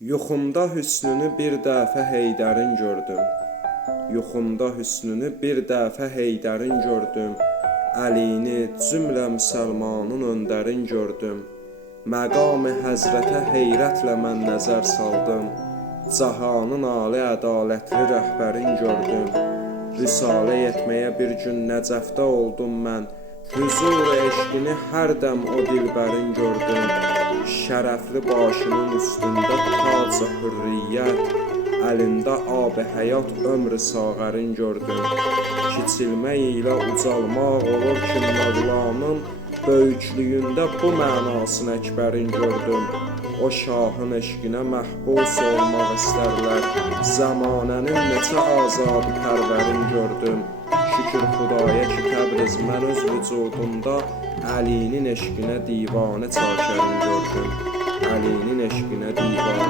Yuxumda hüsnünü bir dəfə Heydərin gördüm. Yuxumda hüsnünü bir dəfə Heydərin gördüm. Əlini cümlə müsəlmanın öndərin gördüm. Məqam-ı həzrətə heyrətlə mən nəzər saldım. Cahanın ali ədalətli rəhbərin gördüm. Risalə etməyə bir gün Nəcəfdə oldum mən. Hüzur eşqini hər dəm o dilbərin gördüm. Şərəfli başının üstündə tac-ı hürriyyət, əlində ab-ı həyat ömrü sağərin gördüm. Kiçilmək ilə ucalmaq olur ki, Mövlanın böyüklüyündə bu mənasını əkbərin gördüm. O şahın eşqinə məhbus olmaq istərlər, zamanənin neçə azad pərvərin gördüm. Şükür Xudaya ki, Təbriz mən öz vücudumda Əlinin eşqinə divanə çakərin gördüm. Əlinin eşqinə divanə